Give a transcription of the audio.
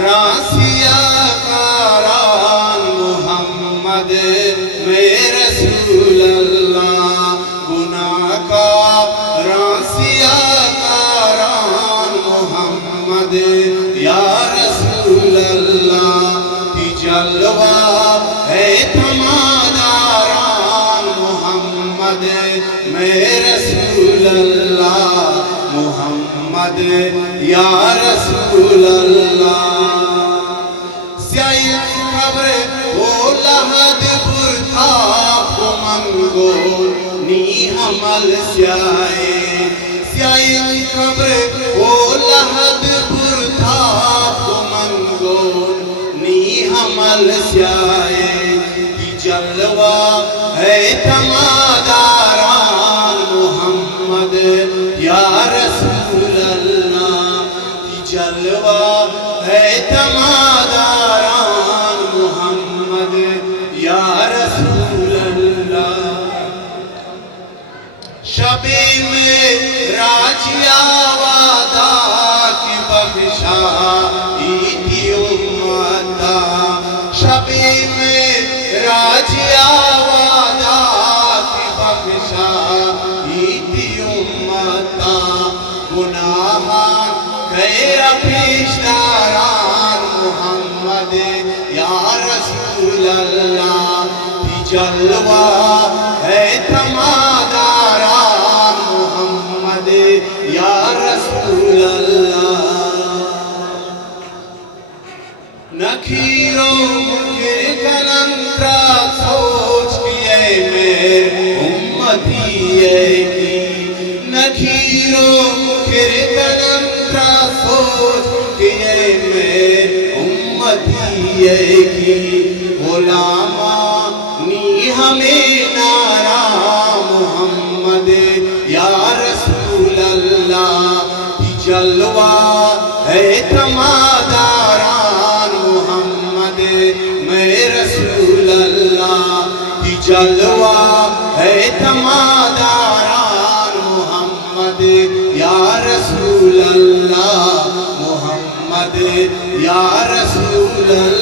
راسیا کاران محمد میں رسول اللہ گناہ کا راسیا کاران محمد یا رسول اللہ کی جلوہ ہے تماداران محمد میں رسول اللہ محمد یا رسول اللہ سیائی خبر وہ لحد پرتاپ منگول نی حمل سیائی خبر وہ لحد پرتاپ منگول نی حمل کی جلوہ ہے تماداران محمد یا رسول اللہ کی جلوہ ہے تماداران محمد یا رسول اللہ شب معراج وعدہ کی بخشائی تھی امتا شب معراج وعدہ کی بخشائی تھی امتا گناہ غیر پیشداران محمد یا رسول اللہ کی جلوہ ہے تماداران محمد یا رسول اللہ نکھیروں منکر کلندرہ سوچ کیے میرے امتی کی نکھیروں منکر کلندرہ سوچ کیے میرے امتی کی غلامانی ہمیں نارا محمد یا رسول اللہ کی جلوہ ہے تماداران محمد میں رسول اللہ کی جلوہ ہے تماداران محمد یا رسول اللہ محمد یا رسول اللہ